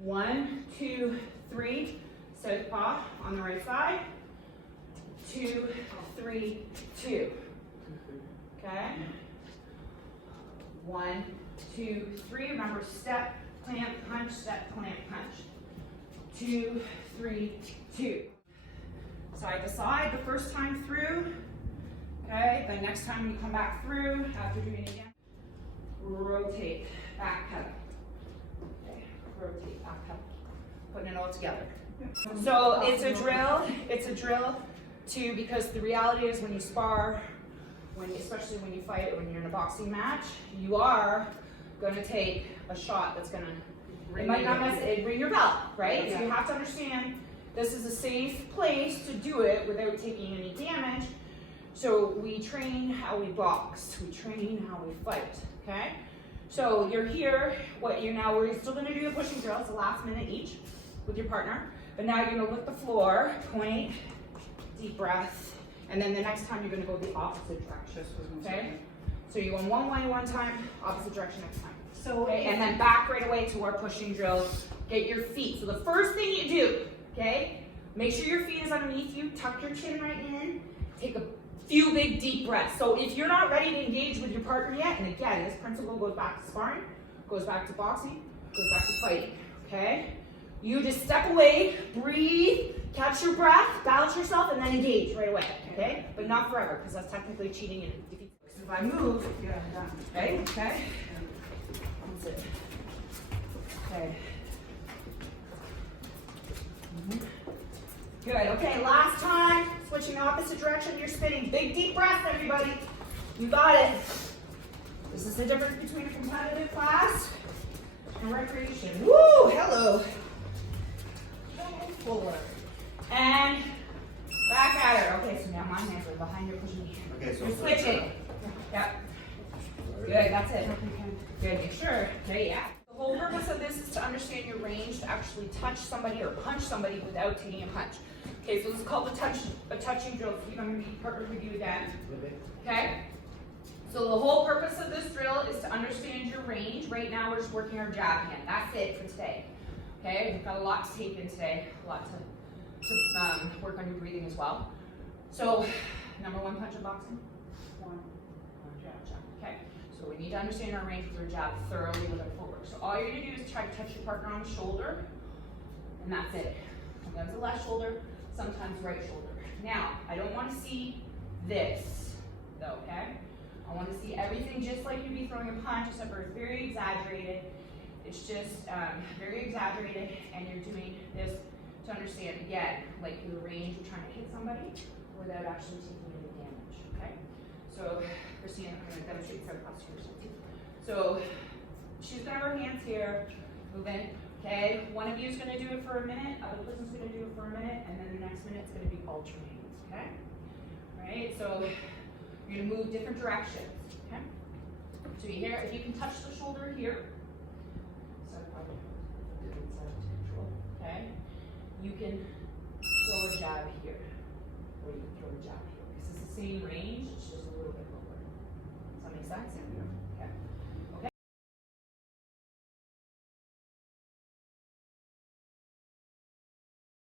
1, 2, 3. Southpaw on the right side. 2, 3, 2. Okay. 1, 2, 3. Remember, step, plant, punch, step, plant, punch. 2, 3, 2. Side to side the first time through. Okay, the next time you come back through, after doing it again, rotate, back pedal. Okay, rotate, back pedal. Putting it all together. So it's a drill to, because the reality is when you spar, especially when you fight, when you're in a boxing match, you are going to take a shot that's going to, it might not necessarily ring your bell, right? Yeah. So you have to understand this is a safe place to do it without taking any damage. So we train how we box, we train how we fight, okay? So you're here, we're still gonna do the pushing drills, the last minute each with your partner, but now you're gonna lift the floor, point, deep breath, and then the next time you're gonna go the opposite direction, okay? So you go one way one time, opposite direction next time. So, okay, and then back right away to our pushing drill, get your feet. So the first thing you do, okay, make sure your feet is underneath you, tuck your chin right in, take a few big deep breaths. So if you're not ready to engage with your partner yet, and again, this principle goes back to sparring, goes back to boxing, goes back to fighting, okay? You just step away, breathe, catch your breath, balance yourself, and then engage right away, okay? But not forever, because that's technically cheating and defeat. So if I move, yeah, I'm done. Okay, okay? That's it. Okay. Good, okay, last time, switching opposite direction, you're spinning. Big deep breath, everybody. You got it. This is the difference between a competitive class and recreation. Woo, hello. Forward. And back at her. Okay, so now my hands are behind your pushing me. Okay, so you're switching. Yep. Good, that's it. Good, make sure. Okay, yeah. The whole purpose of this is to understand your range to actually touch somebody or punch somebody without taking a punch. Okay, so this is called a touching drill. So you're going to be partnered with you again. Okay? So the whole purpose of this drill is to understand your range. Right now we're just working our jab hand. That's it for today. Okay, we've got a lot to take in today, a lot to work on your breathing as well. So, number one punch in boxing? One jab. Okay, so we need to understand our range with our jab thoroughly with our footwork. So all you're going to do is try to touch your partner on the shoulder, and that's it. Sometimes the left shoulder, sometimes right shoulder. Now, I don't want to see this, though, okay? I want to see everything just like you'd be throwing a punch, except for it's very exaggerated. It's just very exaggerated, and you're doing this to understand, again, like your range, you're trying to hit somebody without actually taking any damage, okay? So, Christina, I'm going to demonstrate some postures. So, she's going to have her hands here, moving, okay? One of you is going to do it for a minute, other person's going to do it for a minute, and then the next minute's going to be alternating, okay? All right, so you're going to move different directions, okay? So here, if you can touch the shoulder here, okay? You can throw a jab here, or you can throw a jab here, because it's the same range, it's just a little bit lower. Does that make sense? Yeah.